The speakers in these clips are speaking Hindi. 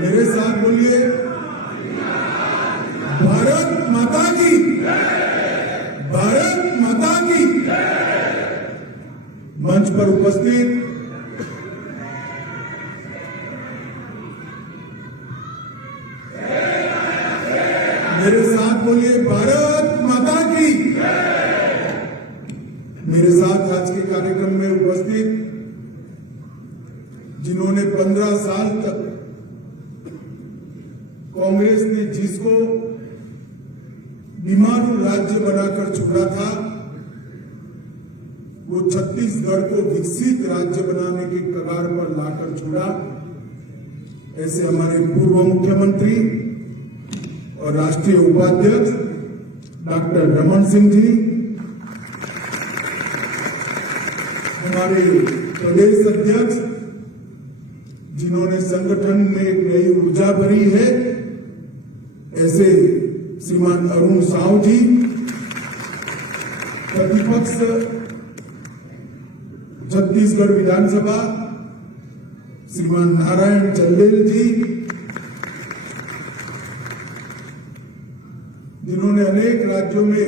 मेरे साथ बोलिए, भारत माता की, भारत माता की। मंच पर उपस्थित मेरे साथ बोलिए, भारत माता की। मेरे साथ आज के कार्यक्रम में उपस्थित जिन्होंने 15 साल तक कांग्रेस ने जिसको बीमारू राज्य बनाकर छोड़ा था, वो छत्तीसगढ़ को विकसित राज्य बनाने के कगार पर लाकर छोड़ा। ऐसे हमारे पूर्व मुख्यमंत्री और राष्ट्रीय उपाध्यक्ष डॉक्टर रमन सिंह जी, हमारे प्रदेश अध्यक्ष जिन्होंने संगठन में एक नई ऊर्जा भरी है, ऐसे श्रीमान अरुण साहू जी, प्रतिपक्ष छत्तीसगढ़ विधानसभा श्रीमान नारायण चंदेल जी, जिन्होंने अनेक राज्यों में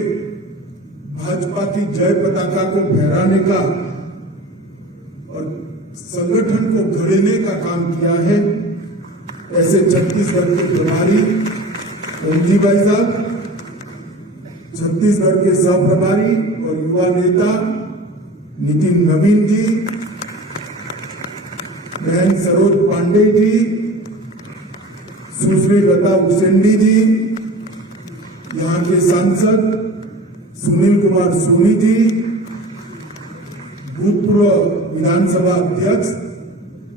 भाजपा की जय पताका को फहराने का और संगठन को गढ़ने का काम किया है, ऐसे छत्तीसगढ़ के प्रभारी ओमजी भाई साहब, छत्तीसगढ़ के सह प्रभारी और युवा नेता नितिन नवीन जी, बहन सरोज पांडे जी, सुश्री लता उसेंडी जी, यहाँ के सांसद सुनील कुमार सोनी जी, भूतपूर्व विधानसभा अध्यक्ष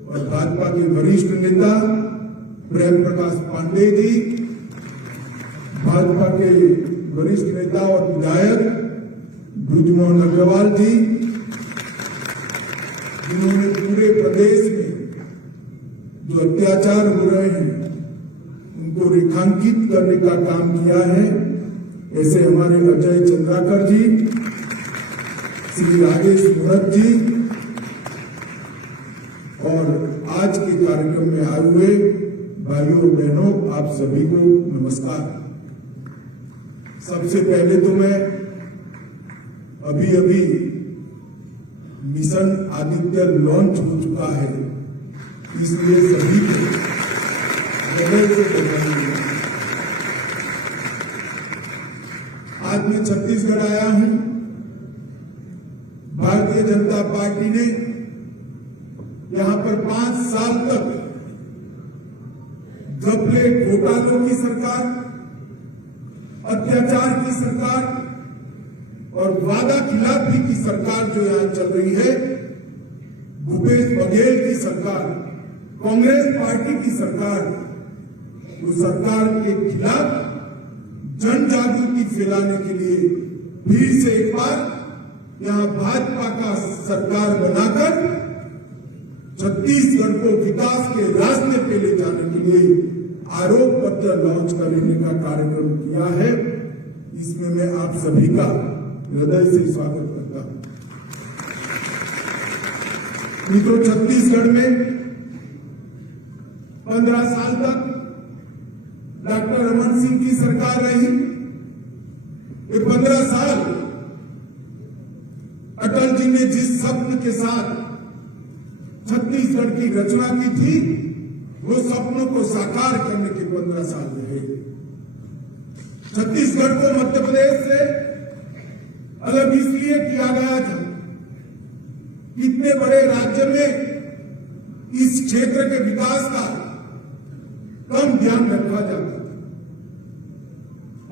और भाजपा के वरिष्ठ नेता प्रेम प्रकाश पांडे जी, भाजपा के वरिष्ठ नेता और विधायक ब्रिजमोहन अग्रवाल जी, जिन्होंने पूरे प्रदेश में जो अत्याचार हो रहे हैं उनको रेखांकित करने का काम किया है, ऐसे हमारे अजय चंद्राकर जी, श्री राजेश मूरत जी, और आज के कार्यक्रम में आए हुए भाइयों बहनों, आप सभी को नमस्कार। सबसे पहले तो मैं अभी मिशन आदित्य लॉन्च हो चुका है, इसलिए सभी को हृदय से बधाई। आज मैं छत्तीसगढ़ आया हूं। भारतीय जनता पार्टी ने यहां पर 5 साल तक घपले घोटालों की सरकार, अत्याचार की सरकार और वादा खिलाफी की सरकार जो यहां चल रही है, भूपेश बघेल की सरकार, कांग्रेस पार्टी की सरकार, उस सरकार के खिलाफ जन जागृति फैलाने के लिए फिर से एक बार यहां भाजपा का सरकार बनाकर छत्तीसगढ़ को विकास के रास्ते पे ले जाने के लिए आरोप पत्र लॉन्च करने का कार्यक्रम किया है। इसमें मैं आप सभी का हृदय से स्वागत करता हूं। मित्रों, छत्तीसगढ़ में 15 साल तक डॉक्टर रमन सिंह की सरकार रही। ये 15 साल अटल जी ने जिस सपन के साथ छत्तीसगढ़ की रचना की थी, वो सपनों को साकार करने के 15 साल रहे। छत्तीसगढ़ को मध्य प्रदेश से अलग इसलिए किया गया था, इतने बड़े राज्य में इस क्षेत्र के विकास का कम ध्यान रखा जाता था।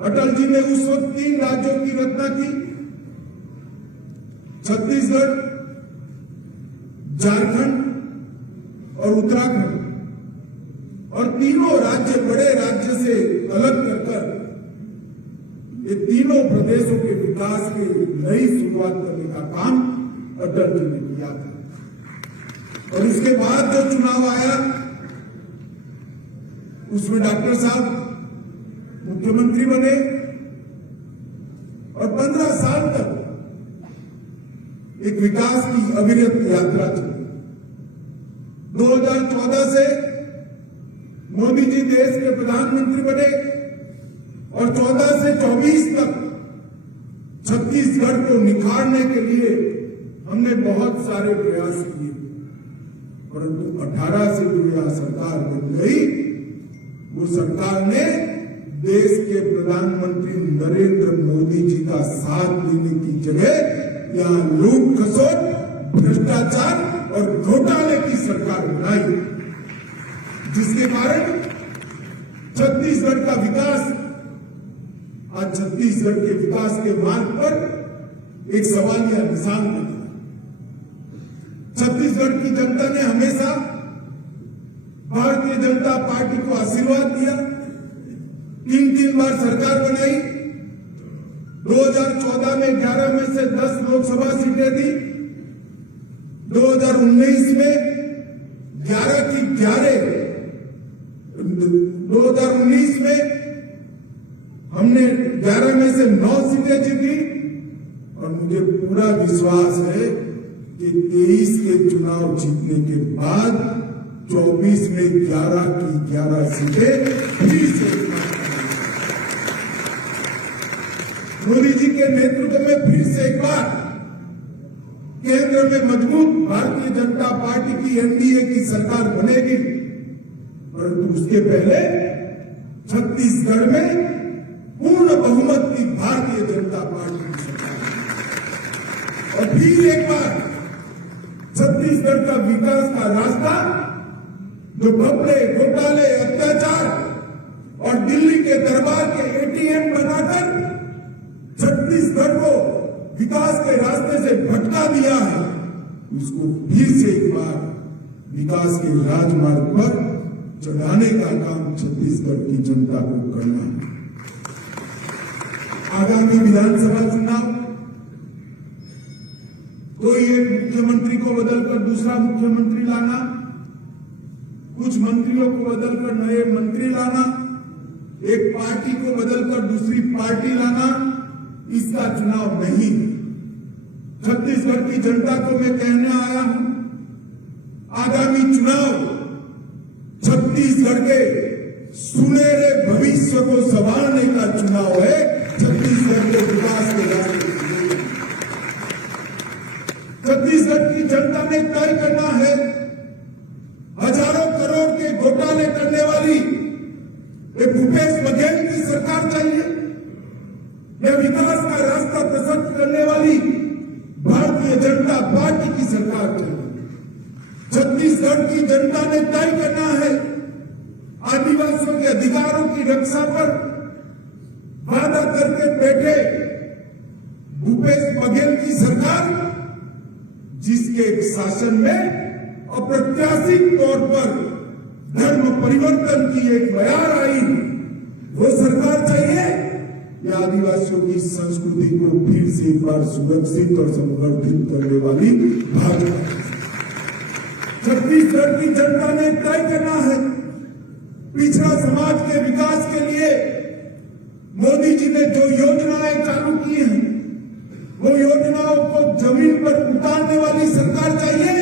अटल जी ने उस वक्त 3 राज्यों की रचना की, छत्तीसगढ़, झारखंड और उत्तराखंड, और तीनों राज्य बड़े राज्य से अलग कर ये तीनों प्रदेशों के विकास की नई शुरुआत करने का काम अटल जी ने किया था। और इसके बाद जो चुनाव आया, उसमें डॉक्टर साहब मुख्यमंत्री बने और 15 साल तक एक विकास की अविरत यात्रा चली। 2014 से मोदी जी देश के प्रधानमंत्री बने और 14 से 24 तक छत्तीसगढ़ को निखारने के लिए हमने बहुत सारे प्रयास किए, परंतु 18 से जो यह सरकार बन गई, वो सरकार ने देश के प्रधानमंत्री नरेंद्र मोदी जी का साथ लेने की जगह यहां लूट खसोट, भ्रष्टाचार और घोटाले की सरकार बनाई, जिसके कारण छत्तीसगढ़ का विकास आज छत्तीसगढ़ के विकास के मार्ग पर एक सवालिया निशान बना। छत्तीसगढ़ की जनता ने हमेशा भारतीय जनता पार्टी को आशीर्वाद दिया, 3 बार सरकार बनाई, 2014 में 11 में से 10 लोकसभा सीटें दी, 2019 में 11 की 11, 2019 में हमने 11 में से 9 सीटें जीती और मुझे पूरा विश्वास है कि 23 के चुनाव जीतने के बाद 24 में 11 की 11 सीटें फिर से मोदी जी के नेतृत्व में फिर से एक बार केंद्र में मजबूत भारतीय जनता पार्टी की एनडीए की सरकार बनेगी, परंतु उसके पहले छत्तीसगढ़ में पूर्ण बहुमत की भारतीय जनता पार्टी की सरकार, और फिर एक बार छत्तीसगढ़ का विकास का रास्ता जो घपले, घोटाले, अत्याचार और दिल्ली के दरबार के एटीएम बनाकर छत्तीसगढ़ को विकास के रास्ते से भटका दिया है, उसको फिर से एक बार विकास के राजमार्ग पर चढ़ाने का काम छत्तीसगढ़ की जनता को करना है। आगामी विधानसभा चुनाव, कोई एक मुख्यमंत्री को बदलकर दूसरा मुख्यमंत्री लाना, कुछ मंत्रियों को बदलकर नए मंत्री लाना, एक पार्टी को बदलकर दूसरी पार्टी लाना, इसका चुनाव नहीं। छत्तीसगढ़ की जनता को मैं कहने आया हूं, आगामी चुनाव छत्तीसगढ़ के सुनहरे भविष्य को संभालने का चुनाव है, छत्तीसगढ़ के विकास के रास्ते। छत्तीसगढ़ की जनता ने तय करना है, हजारों करोड़ के घोटाले करने वाली ये भूपेश बघेल की सरकार चाहिए या विकास का रास्ता प्रशस्त करने वाली भारतीय जनता पार्टी की सरकार चाहिए। छत्तीसगढ़ की जनता ने तय करना है, आदिवासियों के अधिकारों की रक्षा पर वादा करके बैठे भूपेश बघेल की सरकार, जिसके शासन में अप्रत्याशित तौर पर धर्म परिवर्तन की एक बयार आई, वो सरकार चाहिए या आदिवासियों की संस्कृति को फिर से एक बार सुरक्षित और संवर्धित करने वाली भाजपा। छत्तीसगढ़ की जनता ने तय करना है, पिछड़ा समाज के विकास के लिए मोदी जी ने जो योजनाएं चालू की हैं, वो योजनाओं को जमीन पर उतारने वाली सरकार चाहिए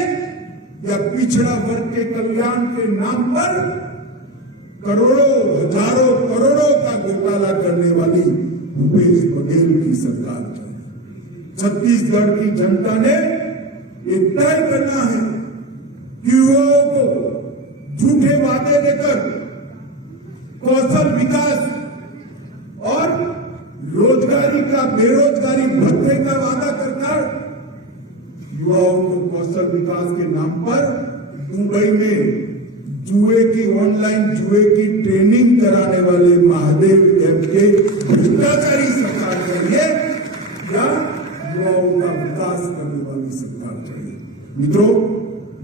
या पिछड़ा वर्ग के कल्याण के नाम पर करोड़ों, हजारों, करोड़ों का घोटाला करने वाली भूपेश बघेल की सरकार चाहिए। छत्तीसगढ़ की जनता ने ये तय करना है कि युवाओं को झूठे वादे देकर कौशल विकास और रोजगारी का, बेरोजगारी भत्ते का वादा करकर युवाओं को कौशल विकास के नाम पर दुबई में जुए की, ऑनलाइन जुए की ट्रेनिंग कराने वाले महादेव ऐप के भ्रष्टाचारी सरकार चाहिए या युवाओं का विकास करने वाली सरकार चाहिए। मित्रों,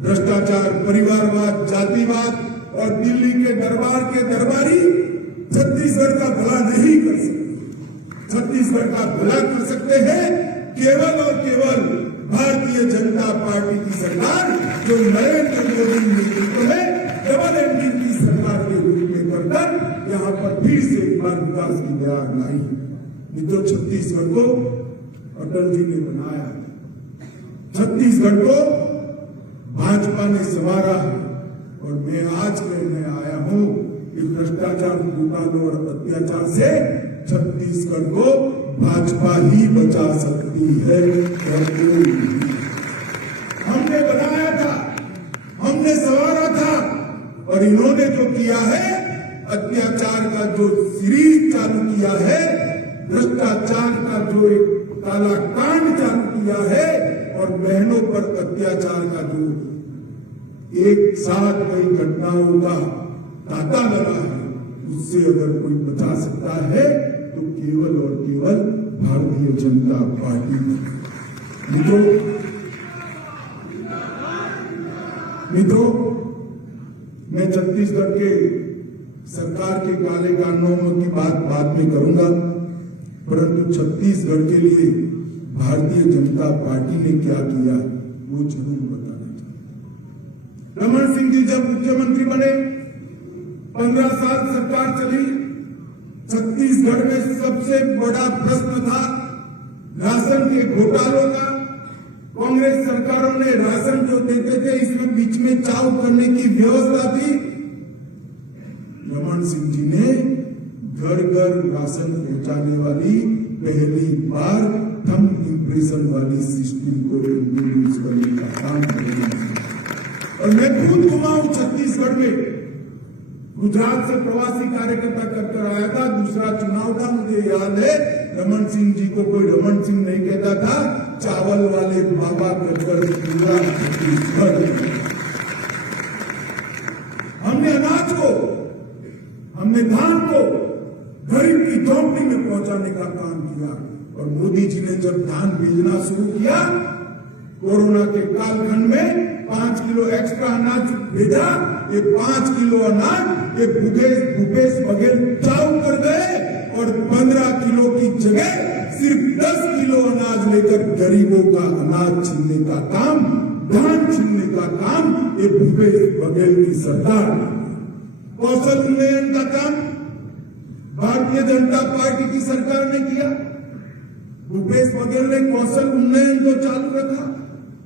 भ्रष्टाचार, परिवारवाद, जातिवाद और दिल्ली के दरबार के दरबारी छत्तीसगढ़ का भला नहीं कर सकते। छत्तीसगढ़ का भला कर सकते हैं केवल और केवल भारतीय जनता पार्टी की सरकार, जो नरेंद्र मोदी नेतृत्व में डबल इंजन की सरकार के रूप में करकर यहां पर फिर से एक बार विकास की बयार लाई। मित्रों, छत्तीसगढ़ को अटल जी ने बनाया, छत्तीसगढ़ को भाजपा ने संवारा है, और मैं आज कहने आया हूं कि भ्रष्टाचार, घोटालों और अत्याचार से छत्तीसगढ़ को भाजपा ही बचा सकती है। हमने बनाया था, हमने संवारा था, और इन्होंने जो किया है, अत्याचार का जो सीरीज चालू किया है, भ्रष्टाचार का जो एक काला कांड चालू किया है, और बहनों पर अत्याचार का जो एक साथ कई घटनाओं का तांता लगा है, उससे अगर कोई बचा सकता है तो केवल और केवल भारतीय जनता पार्टी। मित्रों, मैं छत्तीसगढ़ के सरकार के काले कानूनों की बात बाद में करूंगा, परंतु छत्तीसगढ़ के लिए भारतीय जनता पार्टी ने क्या किया वो जरूर बताना चाहूंगा। रमन सिंह जी जब मुख्यमंत्री बने, 15 साल सरकार चली, छत्तीसगढ़ में सबसे बड़ा प्रश्न था राशन के घोटालों का। कांग्रेस सरकारों ने राशन जो देते थे, इसमें बीच में चाव करने की व्यवस्था थी। रमन सिंह जी ने घर घर राशन पहुंचाने वाली पहली बार थंब इंप्रेशन वाली सिस्टम को इंट्रोड्यूस करने का काम किया। और मैं खुद घुमा हूं छत्तीसगढ़ में, गुजरात से प्रवासी कार्यकर्ता कर आया था। दूसरा चुनाव था, मुझे याद है, रमन सिंह जी को कोई रमन सिंह नहीं कहता था, चावल वाले बाबा कहकर पूरा छत्तीसगढ़। हमने अनाज को, हमने धान को गरीब की झोंपड़ी में पहुंचाने का काम किया। और मोदी जी ने जब धान भेजना शुरू किया, कोरोना के कालखंड में 5 किलो एक्स्ट्रा अनाज भेजा। ये 5 किलो अनाज ये भूपेश बघेल चाव कर गए, और 15 किलो की जगह सिर्फ 10 किलो अनाज लेकर गरीबों का अनाज छीनने का काम, धान छीनने का काम ये भूपेश बघेल की सरकार। कौशल उन्नयन का काम भारतीय जनता पार्टी की सरकार ने किया। भूपेश बघेल ने कौशल उन्नयन तो चालू रखा,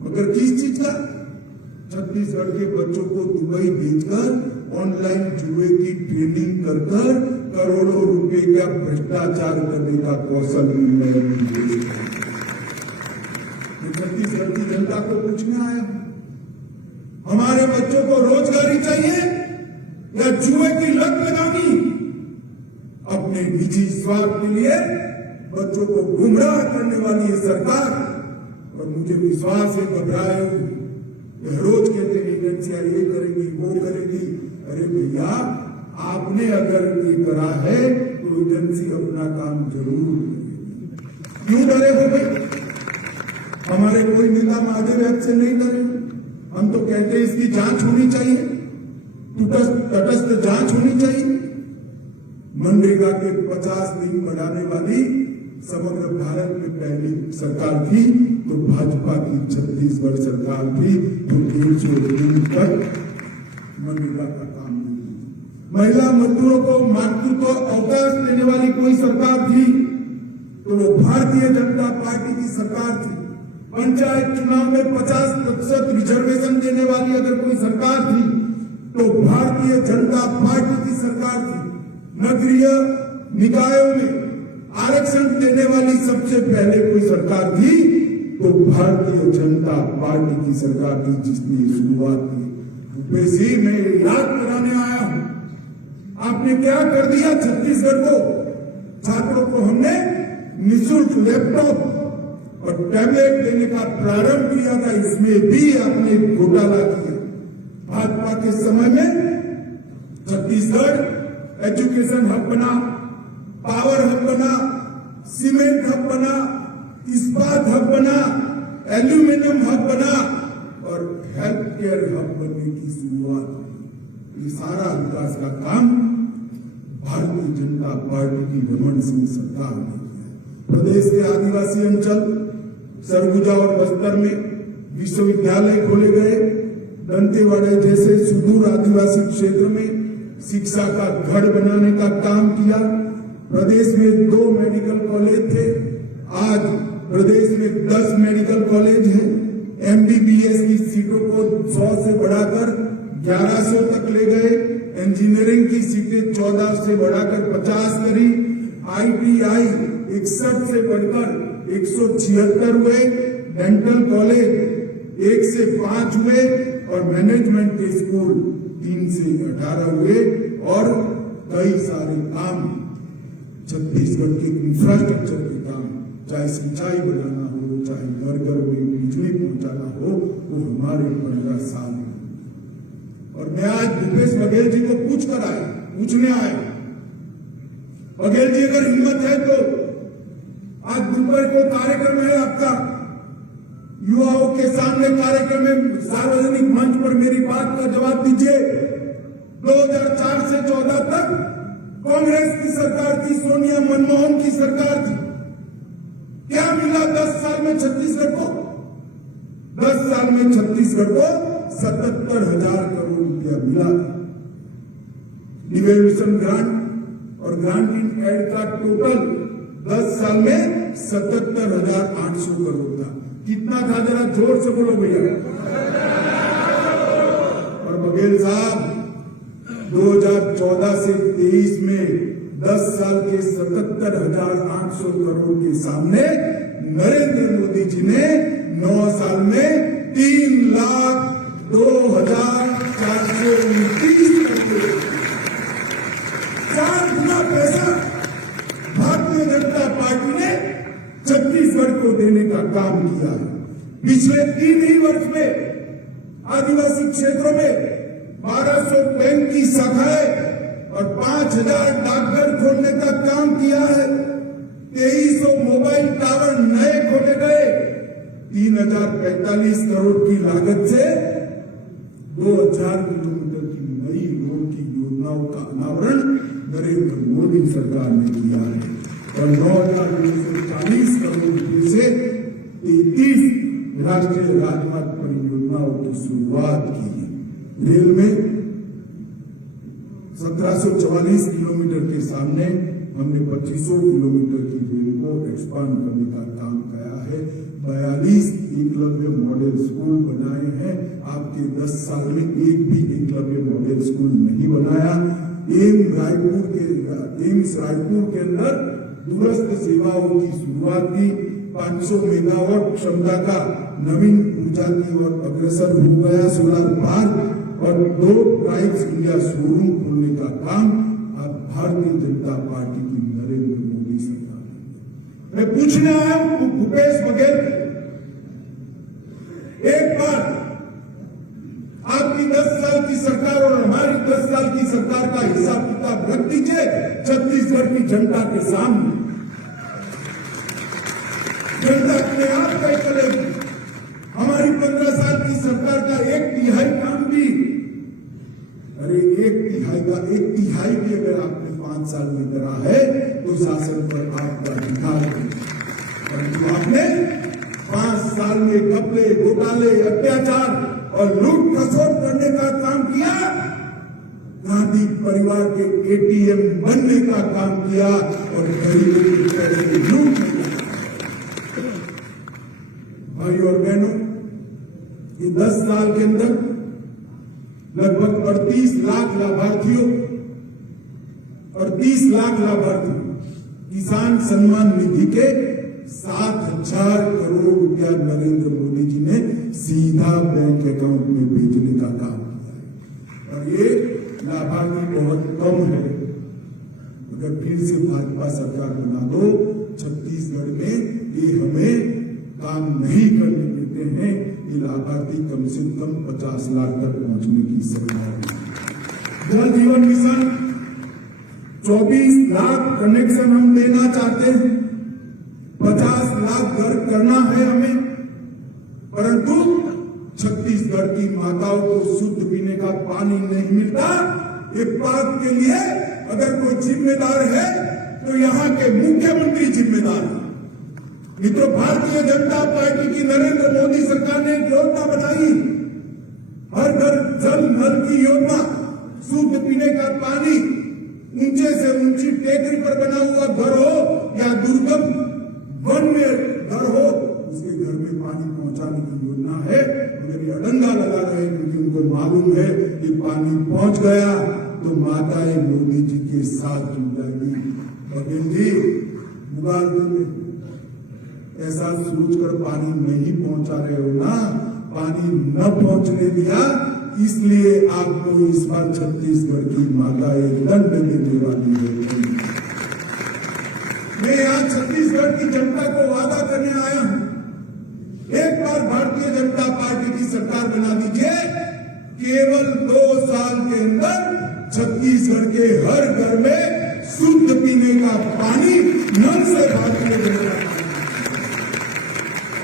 मगर किस चीज का? छत्तीसगढ़ के बच्चों को दुबई भेजकर ऑनलाइन जुए की ट्रेनिंग कर करोड़ों रुपए का भ्रष्टाचार करने का कौशल उन्नयन। छत्तीसगढ़ की जनता को पूछने आया, हमारे बच्चों को रोजगारी चाहिए या जुए की लत लगानी? अपने निजी स्वार्थ के लिए बच्चों को गुमराह करने वाली ये सरकार। और मुझे विश्वास है, घबराए रोज कहते हैं एजेंसियां ये करेगी वो करेगी। अरे भैया, आपने अगर ये करा है तो एजेंसी अपना काम जरूर करेगी। क्यों डरे हो भाई? हमारे कोई नेता महादेव ऐप से नहीं डरे। हम तो कहते हैं इसकी जांच होनी चाहिए, तटस्थ जांच होनी चाहिए। मनरेगा के 50 दिन बढ़ाने वाली समग्र भारत में पहली सरकार थी तो भाजपा की छत्तीसगढ़ सरकार थी, जो 150 दिन तक मनरेगा का काम नहीं की। महिला मजदूरों को मातृत्व अवकाश देने वाली कोई सरकार थी तो वो भारतीय जनता पार्टी की सरकार थी। पंचायत चुनाव में 50% रिजर्वेशन देने वाली अगर कोई सरकार थी तो भारतीय जनता पार्टी की सरकार थी। नगरीय निकायों में आरक्षण देने वाली सबसे पहले कोई सरकार थी तो भारतीय जनता पार्टी की सरकार थी, जिसने शुरुआत की। वैसे मैं याद कराने आया हूं, आपने क्या कर दिया छत्तीसगढ़ को? छात्रों को हमने निःशुल्क लैपटॉप और टैबलेट देने का प्रारंभ किया था, इसमें भी आपने घोटाला किया। भाजपा के समय में छत्तीसगढ़ एजुकेशन हब बना, पावर हब बना, सीमेंट हब बना, इस्पात हब बना, एल्यूमिनियम हब बना और हेल्थ केयर हब बनने की शुरुआत। ये सारा विकास का काम भारतीय जनता पार्टी की रमन सिंह सरकार ने किया। प्रदेश के आदिवासी अंचल सरगुजा और बस्तर में विश्वविद्यालय खोले गए। दंतेवाड़ा जैसे सुदूर आदिवासी क्षेत्र में शिक्षा का गढ़ बनाने का काम किया। प्रदेश में 2 मेडिकल कॉलेज थे, आज प्रदेश में 10 मेडिकल कॉलेज हैं। MBBS की सीटों को 100 से बढ़ाकर 1100 तक ले गए, इंजीनियरिंग की सीटें 14 से बढ़ाकर 50 करी, ITI 61 से बढ़कर 176 हुए, डेंटल कॉलेज 1 से 5 हुए और मैनेजमेंट के स्कूल 3 से 18 हुए और कई सारे काम छत्तीसगढ़ के इंफ्रास्ट्रक्चर के काम, चाहे सिंचाई बनाना हो, चाहे घर घर में बिजली पहुंचाना हो, वो हमारे 15 साल में। और मैं आज भूपेश बघेल जी को पूछने आया, बघेल जी अगर हिम्मत है तो आज दोपहर को कार्यक्रम है आपका, युवाओं के सामने कार्यक्रम में सार्वजनिक मंच पर मेरी बात का जवाब दीजिए। 2004 से 14 तक कांग्रेस की सरकार थी, सोनिया मनमोहन की सरकार थी, क्या मिला 10 साल में छत्तीसगढ़ को? 10 साल में छत्तीसगढ़ को 77,000 करोड़ रुपया मिला। डिवेल्यूशन ग्रांट और ग्रांट इन एड का टोटल 10 साल में 77,800 करोड़ था। कितना था जरा जोर से बोलो भैया। और बघेल साहब 2014 से 23 में 10 साल के 77,800 करोड़ के सामने नरेंद्र मोदी जी ने 9 साल में 3,02,429 करोड़, 4 गुना पैसा भारतीय जनता पार्टी ने छत्तीसगढ़ को देने का काम किया है। पिछले 3 ही वर्ष में आदिवासी क्षेत्रों में 1200 बैंक की शाखाएं और 5,000 डाकघर खोलने का काम किया है। 2300 मोबाइल टावर नए खोले गए। 3,045 करोड़ की लागत से 2,000 किलोमीटर की नई रोड की योजनाओं का अनावरण नरेंद्र मोदी सरकार ने किया है और 9,240 करोड़ रुपए से 33 राष्ट्रीय राजमार्ग परियोजनाओं की शुरुआत की है। रेल में 1744 किलोमीटर के सामने हमने 2500 किलोमीटर की रेल को एक्सपांड करने का काम किया है। 42 एकलव्य मॉडल स्कूल बनाए हैं। आपके 10 साल में एक भी एकलव्य मॉडल स्कूल नहीं बनाया। एम्स रायपुर के अंदर दूरस्थ सेवाओं की शुरुआत की। 500 मेगावाट क्षमता का नवीन ऊर्जा की ओर अग्रसर हो गया सोलर पार्क और 2 प्राइड्स इंडिया शोरूम खोलने का काम अब भारतीय जनता पार्टी की नरेंद्र मोदी सरकार। मैं पूछने आया हूं भूपेश बघेल, एक बार आपकी 10 साल की सरकार और हमारी 10 साल की सरकार का हिसाब किताब रख दीजिए छत्तीसगढ़ की जनता के सामने। जनता अपने आप तय करेगी। हमारी 15 साल की सरकार का 1/3 काम भी, अरे 1/3 भी अगर आपने 5 साल में करा है तो शासन पर आपका अधिकार है। परंतु आपने 5 साल में घपले, घोटाले, अत्याचार और लूट खसोट करने का काम किया। गांधी परिवार के ATM बनने का काम किया और गरीबों के पैसे लूट किया। भाई और बहनों, ये 10 साल के अंदर लगभग 38 लाख लाभार्थियों और 30 लाख लाभार्थी किसान सम्मान निधि के 7,000 करोड़ रुपया नरेंद्र मोदी जी ने सीधा बैंक अकाउंट में भेजने का काम किया है। और ये लाभार्थी बहुत कम है। अगर फिर से भाजपा सरकार बना दो छत्तीसगढ़ में, ये हमें काम नहीं करने देते हैं। ये लाभार्थी कम से कम 50 लाख तक पहुंचने की संभावना है। जल जीवन मिशन 24 लाख कनेक्शन हम देना चाहते हैं। 50 लाख घर करना है हमें, परंतु छत्तीसगढ़ की माताओं को शुद्ध पीने का पानी नहीं मिलता। ये बात के लिए अगर कोई जिम्मेदार है तो यहाँ के मुख्यमंत्री जिम्मेदार है। मित्रों, भारतीय जनता पार्टी की नरेंद्र मोदी सरकार ने एक योजना बनाई, हर घर जल नल की योजना। शुद्ध पीने का पानी ऊंचे से ऊंची टेकरी पर बना हुआ घर हो या दुर्गम वन में घर हो, उसके घर में पानी पहुंचाने की योजना है। मगर ये अड़ंगा लगा रहे हैं क्योंकि उनको मालूम है कि पानी पहुंच गया तो माताएं मोदी जी के साथ जुड़ जाएगी। बघेल जी मुबारक, ऐसा सोचकर पानी नहीं पहुंचा रहे हो ना, पानी न पहुंचने दिया इसलिए आपको इस बार छत्तीसगढ़ की माताएं दंड देने वाली है। मैं यहाँ छत्तीसगढ़ की जनता को वादा करने आया हूं, एक बार भारतीय जनता पार्टी की सरकार बना दीजिए, केवल 2 साल के अंदर छत्तीसगढ़ के हर घर में शुद्ध पीने का पानी नल से भारतीय जनता पार्टी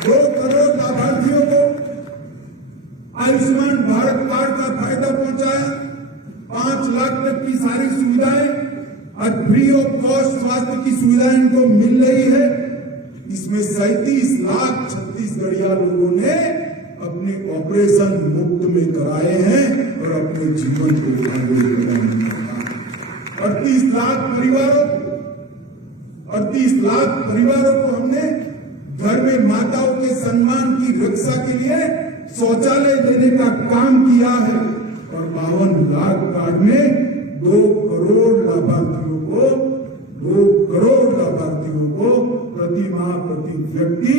2 करोड़ लाभार्थियों को आयुष्मान भारत कार्ड का फायदा पहुंचाया, 5 लाख तक की सारी सुविधाएं, आज फ्री ऑफ कॉस्ट स्वास्थ्य की सुविधाएं इनको मिल रही है। इसमें 37 लाख छत्तीसगढ़िया लोगों ने अपने ऑपरेशन मुफ्त में कराए हैं और अपने जीवन को आगे बढ़ाने का 38 लाख परिवारों को हमने घर में माताओं के सम्मान की रक्षा के लिए शौचालय देने का काम किया है और 52 लाख कार्ड में 2 करोड़ लाभार्थियों को प्रति माह प्रति व्यक्ति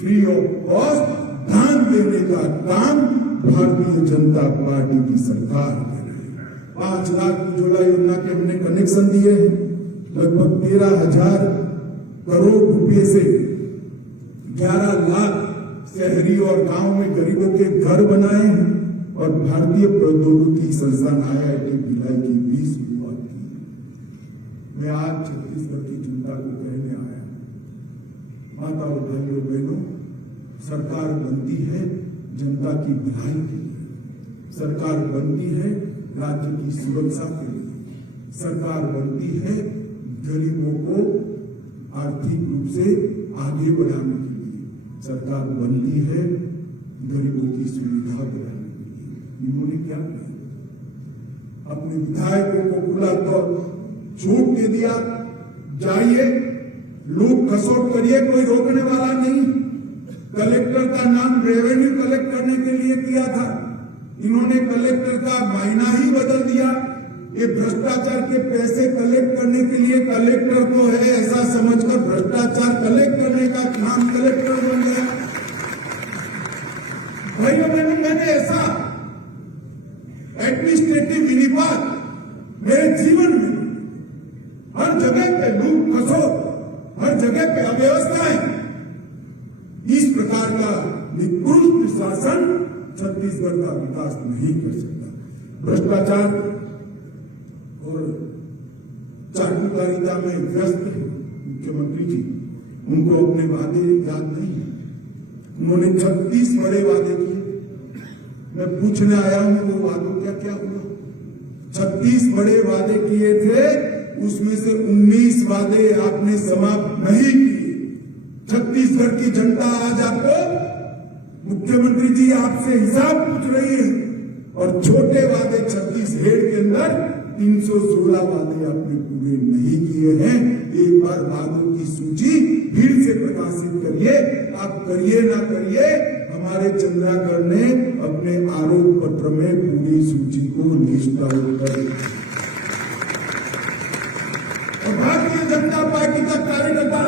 फ्री ऑफ कॉस्ट धान देने का काम भारतीय जनता पार्टी की सरकार कर रही है। 5 लाख उज्ज्वला योजना के हमने कनेक्शन दिए हैं, लगभग 13,000 करोड़ रुपए से 11 लाख शहरी और गांव में गरीबों के घर बनाए हैं और भारतीय प्रौद्योगिकी संस्थान IIT भिलाई की भी शुरुआत की। मैं आज छत्तीसगढ़ की जनता को कहने आया, माता और भाइयों बहनों, सरकार बनती है जनता की भलाई के लिए, सरकार बनती है राज्य की सुरक्षा के लिए, सरकार बनती है गरीबों को आर्थिक रूप से आगे बढ़ाने के लिए, सरकार बनती है गरीबों की सुविधा बढ़ाने के लिए। इन्होंने क्या किया? अपने विधायकों को खुला तो छूट दे दिया, जाइए लूट खसोट करिए, कोई रोकने वाला नहीं। कलेक्टर का नाम रेवेन्यू कलेक्ट करने के लिए किया था, इन्होंने कलेक्टर का महीना ही बदल दिया। ये भ्रष्टाचार के पैसे कलेक्ट करने के लिए कलेक्टर को है ऐसा समझकर भ्रष्टाचार कलेक्ट करने का नाम कलेक्टर बन गया। भाइयों बहनों, मैंने ऐसा एडमिनिस्ट्रेटिव विनिपात मेरे जीवन में हर जगह पे लूट खसोट, हर जगह पे अव्यवस्थाएं, इस प्रकार का निकृष्ट प्रशासन छत्तीसगढ़ का विकास नहीं कर सकता। भ्रष्टाचार और चाटुकारिता में व्यस्त मुख्यमंत्री जी, उनको अपने वादे याद नहीं है। उन्होंने 36 बड़े वादे किए। मैं पूछने आया हूं वो वादों क्या क्या हुआ? 36 बड़े वादे किए थे, उसमें से 19 वादे आपने समाप्त नहीं किए। छत्तीसगढ़ की जनता आज आपको, मुख्यमंत्री जी आपसे हिसाब पूछ रही है और छोटे वादे 36 हेड के अंदर 316 वादे आपने पूरे नहीं किए हैं। एक बार वादों की सूची फिर से प्रकाशित करिए। आप करिए ना करिए, हमारे चंद्रागढ़ ने अपने आरोप पत्र में पूरी सूची को लिस्ट आउट कर दिया। और भारतीय जनता पार्टी का कार्यकर्ता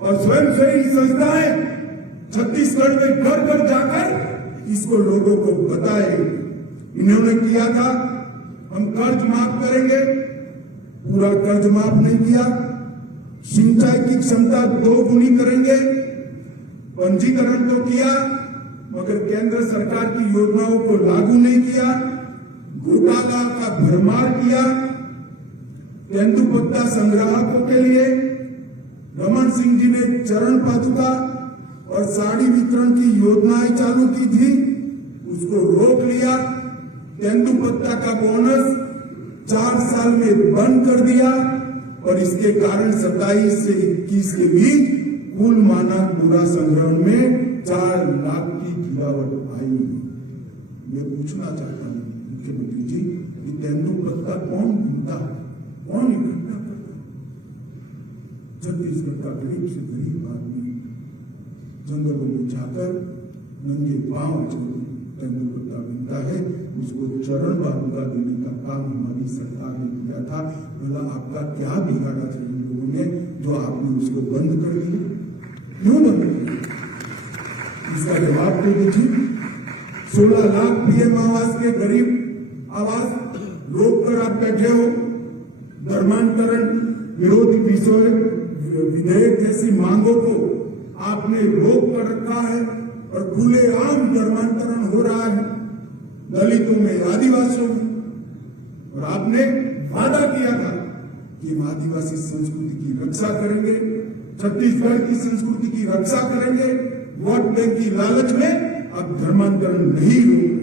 और स्वयंसेवी संस्थाएं छत्तीसगढ़ में घर घर जाकर इसको लोगों को बताए। इन्होंने किया था हम कर्ज माफ करेंगे, पूरा कर्ज माफ नहीं किया। सिंचाई की क्षमता 2 गुनी करेंगे, पंजीकरण तो किया मगर केंद्र सरकार की योजनाओं को लागू नहीं किया। घोटाला का भरमार किया। तेंदुपत्ता संग्राहकों के लिए रमन सिंह जी ने चरण पादुका और साड़ी वितरण की योजनाएं चालू की थी, उसको रोक लिया। तेंदुपत्ता का बोनस 4 साल में बंद कर दिया और इसके कारण 27 से 21 के बीच कुल मानक बोरा संग्रहण में 4 लाख की गिरावट आई। मैं पूछना चाहता हूं मुख्यमंत्री जी, ये तेंदुपत्ता कौन ढूंढता है, कौन इकट्ठा करता है? छत्तीसगढ़ का गरीब से गरीब आदमी जंगलों में जाकर नंगे पांव तेंदुलपत्ता बनता है, उसको चरण बांधता देने का काम हमारी सरकार ने किया था। भला आपका क्या बिगाड़ा था इन लोगों ने जो आपने उसको बंद कर दिया? क्यों बंद किया? इसका जवाब तो दीजिए। 16 लाख पीएम आवास के गरीब आवास रोक कर आप बैठे हो। धर्मांतरण विरोधी विधेयक जैसी मांगों को आपने रोक कर रखा है और खुलेआम धर्मांतरण हो रहा है दलितों में, आदिवासियों में। और आपने वादा किया था कि हम आदिवासी संस्कृति की रक्षा करेंगे, छत्तीसगढ़ की संस्कृति की रक्षा करेंगे। वोट बैंक की लालच में अब धर्मांतरण नहीं होगा।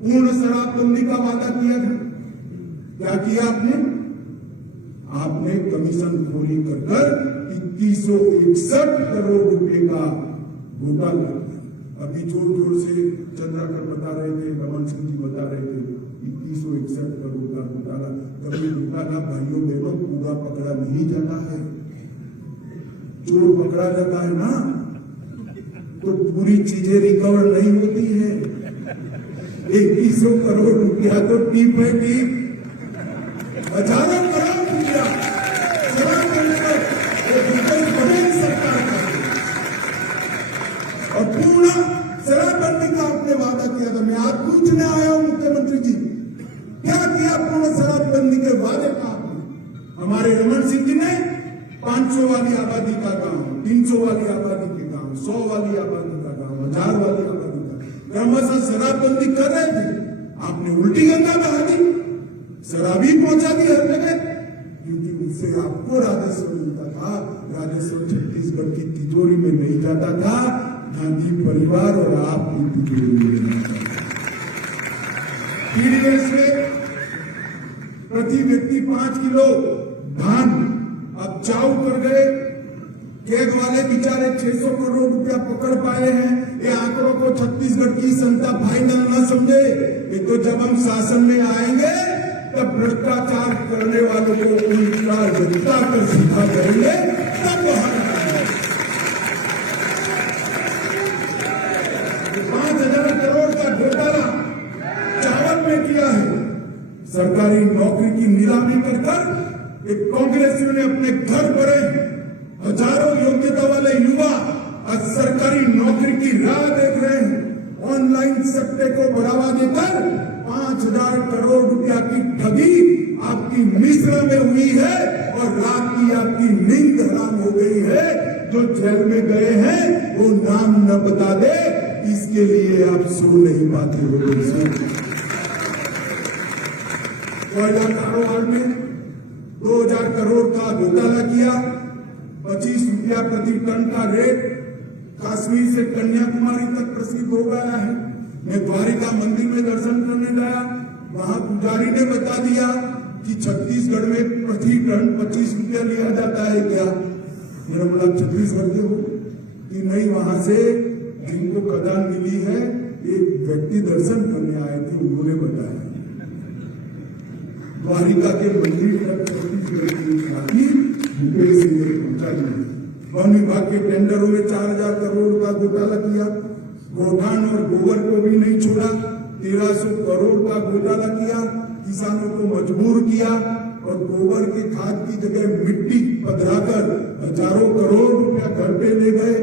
पूर्ण शराबबंदी का वादा किया था, क्या किया आपने? आपने कमीशन खोरी कर 2161 करोड़ रुपए का घोटाला किया। अभी जोर जोर से चंद्राकर बता रहे थे, रमन सिंह जी बता रहे थे 2161 करोड़ का घोटाला। कभी घोटाला भाइयों बहनों पूरा पकड़ा नहीं जाता है। चोर पकड़ा जाता है ना तो पूरी चीजें रिकवर नहीं होती है। 2100 करोड़ रुपया तो टीप है, टीप। हजारों करोड़ रुपया शराब करने पर पटेल सरकार का और पूर्ण शराबबंदी का आपने वादा किया था। मैं आज पूछने आया हूं मुख्यमंत्री जी, क्या किया पूर्ण शराबबंदी के वादे का आपने? हमारे रमन सिंह जी ने 500 वाली आबादी का गांव, 300 वाली आबादी के गांव, 100 वाली आबादी का गांव, 1000 वाली आबादी का क्रमशः शराबबंदी कर रहे थे। आपने उल्टी गंगा बहा दी, शराबी पहुंचा दी हर जगह, क्योंकि उससे आपको राजस्व मिलता था। राजस्व छत्तीसगढ़ की तिजोरी में नहीं जाता था, गांधी परिवार और आपकी तिजोरी में जाता था। TDS में प्रति व्यक्ति 5 किलो धान अब चाऊ कर गए। केग वाले बेचारे 600 करोड़ रुपया पकड़ पाए हैं। ये आंकड़ों को छत्तीसगढ़ की जनता फाइनल न समझे। ये तो जब हम शासन में आएंगे तब भ्रष्टाचार करने वालों को उल्टा जनता कर सीधा करेंगे, तब बाहर आएंगे। 5,000 करोड़ का घोटाला चावल में किया है। सरकारी नौकरी की नीलामी कर एक कांग्रेसियों ने अपने घर भरे हजारों योग्यता वाले युवा आज सरकारी नौकरी की राह देख रहे हैं। ऑनलाइन सट्टे को बढ़ावा देकर 5,000 करोड़ रुपया की ठगी आपकी मिश्र में हुई है और रात की आपकी नींद हराम हो गई है। जो जेल में गए हैं वो नाम न बता दे, इसके लिए आप सो नहीं पाते हो। कोयला कारोबार में 2000 करोड़ का घोटाला किया। 25 रुपया प्रति टन का रेट कश्मीर से कन्याकुमारी तक प्रसिद्ध हो गया है। मैं द्वारिका मंदिर में दर्शन करने गया, वहां पुजारी ने बता दिया कि छत्तीसगढ़ में प्रति टन 25 रुपया लिया जाता है। क्या मेरा मतलब छत्तीसगढ़ के हो कि नहीं? वहां से जिनको खदान मिली है, एक व्यक्ति दर्शन करने आए थे, उन्होंने बताया द्वारिका के मंदिर तक छत्तीसगढ़ की भूपेश सिंह ने पहुंचा दी। वन विभाग के टेंडरों में 4000 करोड़ का घोटाला किया। गोठान और गोबर को भी नहीं छोड़ा। 1300 करोड़ का घोटाला किया। किसानों को मजबूर किया और गोबर के खाद की जगह मिट्टी पधराकर हजारों करोड़ रुपया घर पे ले गए।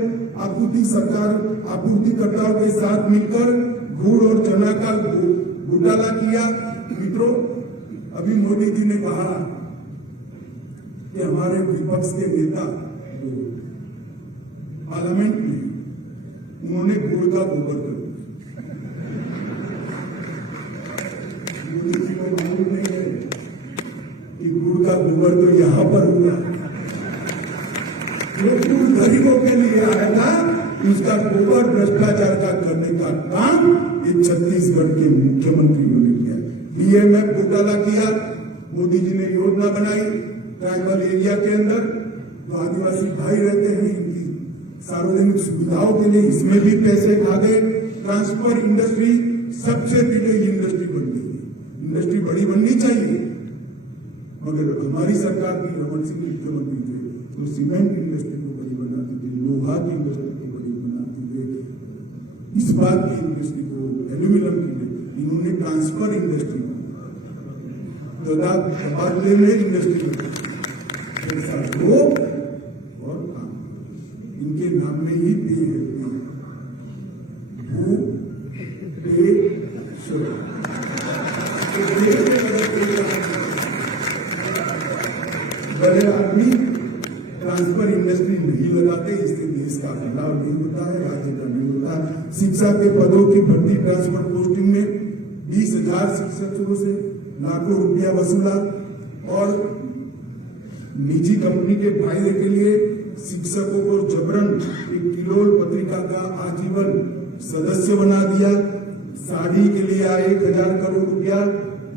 आपूर्तिकर्ताओं के साथ मिलकर गुड़ और चना का घोटाला किया। मित्रों, अभी मोदी जी ने कहा कि हमारे विपक्ष के नेता पार्लियामेंट में उन्होंने गुड़ का गोबर कर दिया। मोदी जी को मालूम नहीं है कि गुड़ का गोबर तो यहां पर हुआ। जो गुड़ गरीबों के लिए आया था, उसका गोबर भ्रष्टाचार का करने का काम ये छत्तीसगढ़ के मुख्यमंत्रियों ने किया। BMF घोटाला किया। मोदी जी ने योजना बनाई ट्राइबल एरिया के अंदर जो आदिवासी भाई रहते हैं, इनकी सार्वजनिक सुविधाओं के लिए इसमें भी पैसे खा गए। ट्रांसपोर्ट इंडस्ट्री सबसे पहले इंडस्ट्री बन गई। इंडस्ट्री बड़ी बननी चाहिए, मगर हमारी सरकार की रमन सिंह मुख्यमंत्री थे तो सीमेंट इंडस्ट्री को बड़ी बनाते थे, लोहा की इंडस्ट्री को बड़ी बनाते थे, इस्पात की इंडस्ट्री को एल्यूमिनियम के लिए इन्होंने ट्रांसफर इंडस्ट्री तबादले में इंडस्ट्री पैसा दो और काम, इनके नाम में ही पे है, भू पे बड़े आदमी ट्रांसफर इंडस्ट्री नहीं लगाते, इससे देश का फैलाव नहीं होता है, राज्य का नहीं होता। शिक्षा के पदों की भर्ती ट्रांसफर पोस्टिंग में 20,000 शिक्षकों से लाखों रुपया वसूला और निजी कंपनी के फायदे के लिए शिक्षकों को जबरन एक किलोल पत्रिका का आजीवन सदस्य बना दिया। साड़ी के लिए 1,000 करोड़ रुपया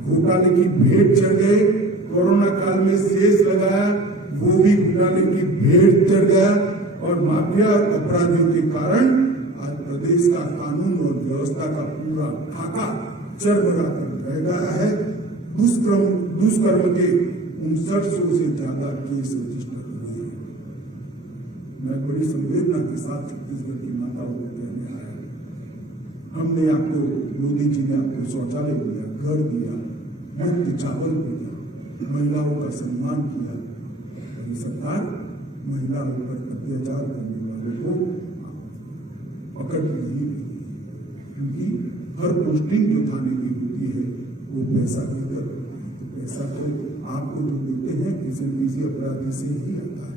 घोटाले की भेंट चढ़ गए। कोरोना काल में शेष लगाया, वो भी घोटाले की भेंट चढ़ गया और माफिया अपराधियों के कारण आज प्रदेश का कानून और व्यवस्था का पूरा खाका चरमरा कर रह गया है। दुष्कर्म के 5900 से ज्यादा केस रजिस्टर हुए। मैं बड़ी संवेदना के साथ छत्तीसगढ़ की माताओं को कहने आया, हमने आपको, मोदी जी ने आपको शौचालय दिया, घर दिया, मुफ्त चावल दिया, महिलाओं का सम्मान किया। और सरकार महिलाओं पर अत्याचार करने वालों को पकड़ नहीं रही, क्योंकि हर पोस्टिंग जो थाने की होती है वो पैसा देकर, पैसा तो आपको जो देते हैं किसी अपराधी से ही आता है।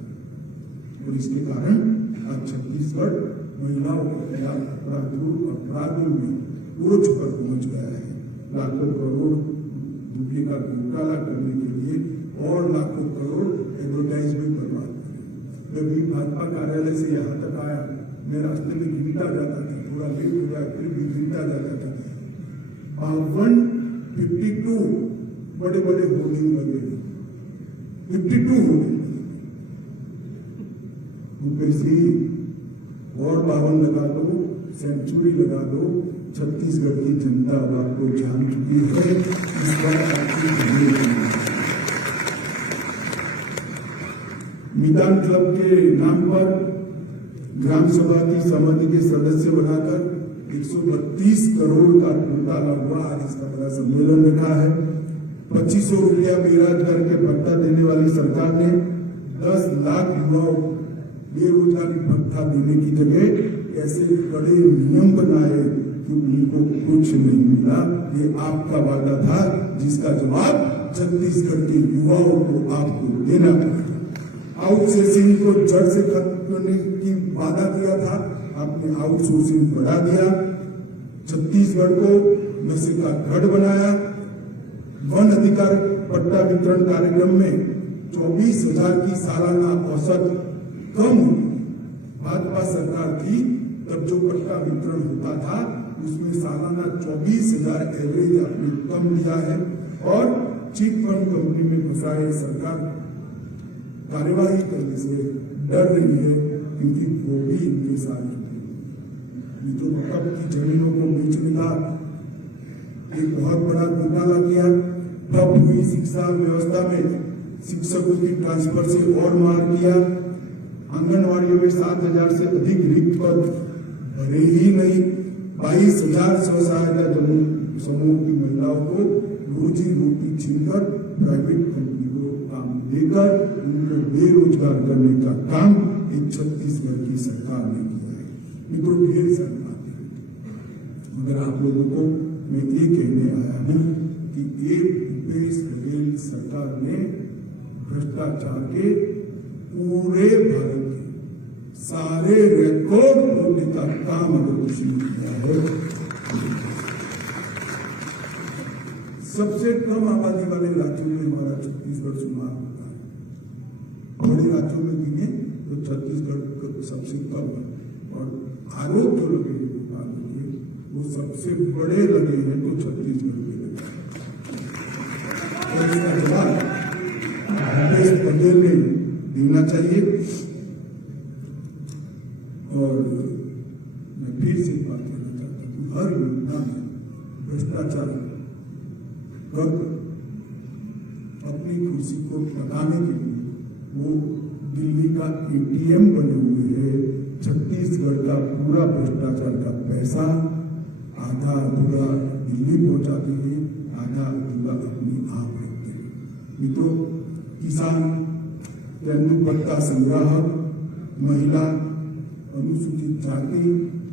और इसके कारण आज छत्तीसगढ़ महिलाओं के खिलाफ अपराधों में बोझ पर पहुंच गया है। लाखों करोड़ रुपये का घोटाला करने के लिए और लाखों करोड़ एडवर्टाइजमेंट बर्बाद करें। जब भी भाजपा कार्यालय से यहाँ तक आया, मैं रास्ते में गिनता जाता था, थोड़ा लेट हो गया फिर भी गिनता जाता था, 52 बड़े बड़े होर्डिंग लगे, 52 होर्डिंग कैसी और 52 लगा दो, सेंचुरी लगा दो। छत्तीसगढ़ की जनता अब आपको जान चुकी है, इस बार आपकी मैदान क्लब के नाम पर ग्राम सभा की समिति के सदस्य बनाकर 132 करोड़ का घोटाला हुआ। आज इसका बड़ा सम्मेलन रखा है। 2500 रुपया बेरोजगार के भत्ता देने वाली सरकार ने 10 लाख युवाओं बेरोजगारी भत्ता देने की जगह ऐसे बड़े नियम बनाए कि उनको कुछ नहीं मिला। ये आपका वादा था, जिसका जवाब छत्तीसगढ़ के युवाओं को आपको देना पड़ेगा। आउटसोर्सिंग को जड़ से खत्म करने की वादा किया था, आपने आउटसोर्सिंग बढ़ा दिया। छत्तीसगढ़ को नशे का गढ़ बनाया। वन अधिकार पट्टा वितरण कार्यक्रम में 24,000 की सालाना औसत कम हुई। भाजपा सरकार थी तब जो पट्टा वितरण होता था उसमें सालाना 24,000 एवरेज आपने कम दिया है। और चिट फंड कंपनी में फंसाए सरकार कार्यवाही करने से डर रही है, क्योंकि वो भी इनके साथ तो वक्फ की जमीनों को बेचने का एक बहुत बड़ा घोटाला किया। ठप हुई शिक्षा व्यवस्था में शिक्षकों की ट्रांसफर से और मार किया। आंगनवाड़ियों में 7,000 से अधिक रिक्त पद भरे ही नहीं। 22,000 स्वसहायता समूह की महिलाओं को रोजी रोटी छीनकर प्राइवेट कंपनी को काम देकर उनको बेरोजगार करने का काम एक छत्तीसगढ़ की सरकार ने किया है। मित्रों, ढेर सारी बातें, मगर आप लोगों को मैं ये कहने आया हूं कि एक भूपेश बघेल सरकार ने भ्रष्टाचार के पूरे भारत के सारे रिकॉर्ड तोड़ने का काम अगर शुरू किया है। सबसे कम आबादी वाले राज्यों में हमारा छत्तीसगढ़ शुमार होता है। बड़े राज्यों में गिने तो छत्तीसगढ़ सबसे कम है। और आरोप जो लगे हैं वो सबसे बड़े लगे हैं तो छत्तीसगढ़ के लगे। और इसका जवाब भूपेश बघेल ने देना चाहिए। और मैं फिर से बात करना चाहता हूँ, हर योजना में भ्रष्टाचार कर अपनी कुर्सी को बताने के लिए वो दिल्ली का ATM बने हुए है। छत्तीसगढ़ का पूरा भ्रष्टाचार का पैसा आधा अधूरा दिल्ली पहुंचाते हैं, आधा अधूरा अपनी आप रखते हैं। मित्रों, किसान, तेंदुपत्ता संग्राहक, महिला, अनुसूचित जाति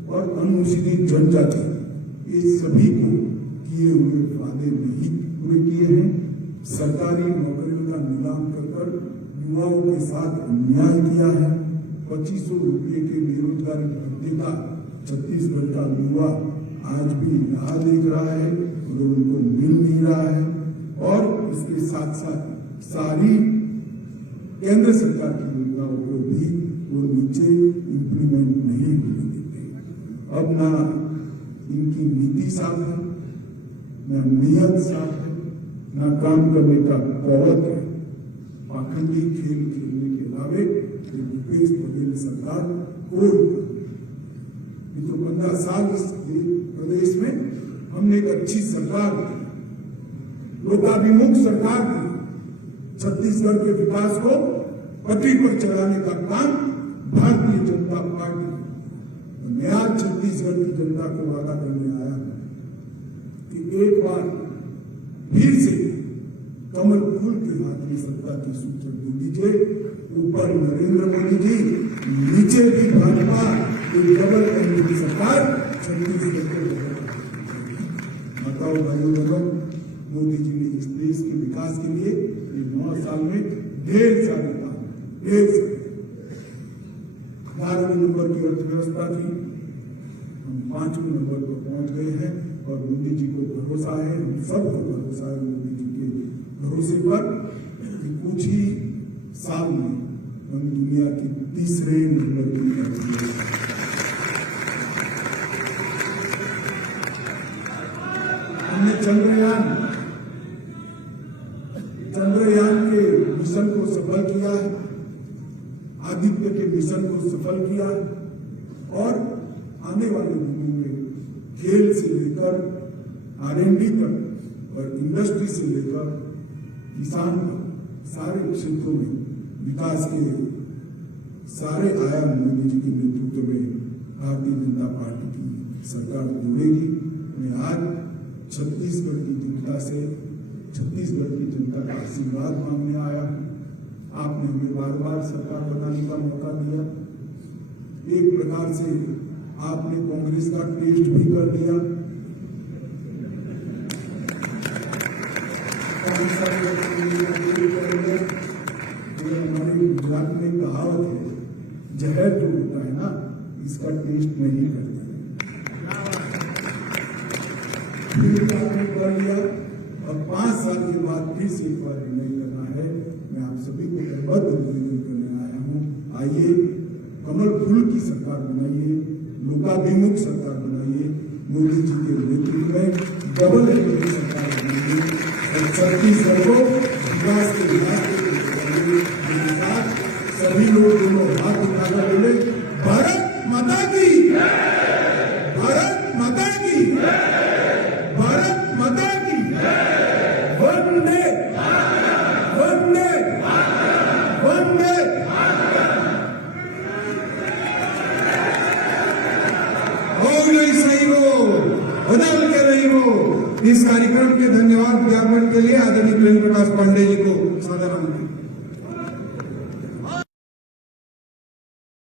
और अनुसूचित जनजाति, ये सभी को किए हुए वादे नहीं पूरे किए हैं। सरकारी नौकरियों का नीलाम कर युवाओं के साथ अन्याय किया है। 2500 रुपये के बेरोजगारी भत्ते का छत्तीसगढ़ का युवा आज भी राह देख रहा है और उनको मिल नहीं रहा है। और इसके साथ साथ सारी केंद्र सरकार की योजनाओं को भी वो नीचे इम्प्लीमेंट नहीं होने देते। अब ना इनकी नीति साफ है, न नियत साफ है, न काम करने का कौवत है। पाखंडी खेल खेलने के अलावे भूपेश बघेल सरकार कोई 15 साल इस प्रदेश में हमने एक अच्छी सरकार दी, लोकाभिमुख सरकार दी। छत्तीसगढ़ के विकास को पटरी पर चलाने का काम भारतीय जनता पार्टी मैं आज छत्तीसगढ़ की जनता को वादा करने आया कि एक बार फिर से कमल फूल के हाथ में सत्ता की सूचना दे दीजिए। ऊपर नरेंद्र मोदी जी, नीचे भी भाजपा, डबल इंजन की सरकार छत्तीसगढ़ को। बताओ भाइयों बहनों, मोदी जी ने इस देश के विकास के लिए 9 साल में ढेर सारे काम, 11वें नंबर की अर्थव्यवस्था थी, हम 5वें नंबर पर पहुंच गए हैं। और मोदी जी को भरोसा है, हम सबको भरोसा है मोदी जी के भरोसे पर कि कुछ ही साल में हम दुनिया की 3रे नंबर की अर्थव्यवस्था। हमने चंद्रयान के मिशन को सफल किया है, आदित्य के मिशन को सफल किया और आने वाले दिनों में खेल से लेकर R&D तक और इंडस्ट्री से लेकर किसान तक सारे क्षेत्रों में विकास के सारे आयाम मोदी जी के नेतृत्व में भारतीय जनता पार्टी की सरकार जोड़ेगी। मैं आज छत्तीसगढ़ की जनता से, छत्तीसगढ़ की जनता का आशीर्वाद मांगने आया। आपने हमें बार बार सरकार बनाने का मौका दिया। एक प्रकार से आपने कांग्रेस का टेस्ट भी कर दिया। हमारे गुजरात में कहावत है, जहर जो होता है ना, इसका टेस्ट नहीं करते। फिर आपने कर लिया और 5 साल के बाद फिर से एक बार निर्णय करना है। मैं आप सभी को बद्ध निवेदन करने आया हूँ, आइए कमल फूल की सरकार बनाइए, लोकाभिमुख सरकार बनाइए, मोदी जी के नेतृत्व में डबल इंजन की सरकार बनाइए और छत्तीसगढ़ को विकास के साथ सभी लोग दोनों हाथ उठाकर बोले, भारत माता की, भारत माता की, भारत माता की, वंदे वंदे वंदे। सही हो, बदल के नहीं हो। इस कार्यक्रम के धन्यवाद ज्ञापन के लिए आदरणीय प्रेम प्रकाश पांडे जी को सादर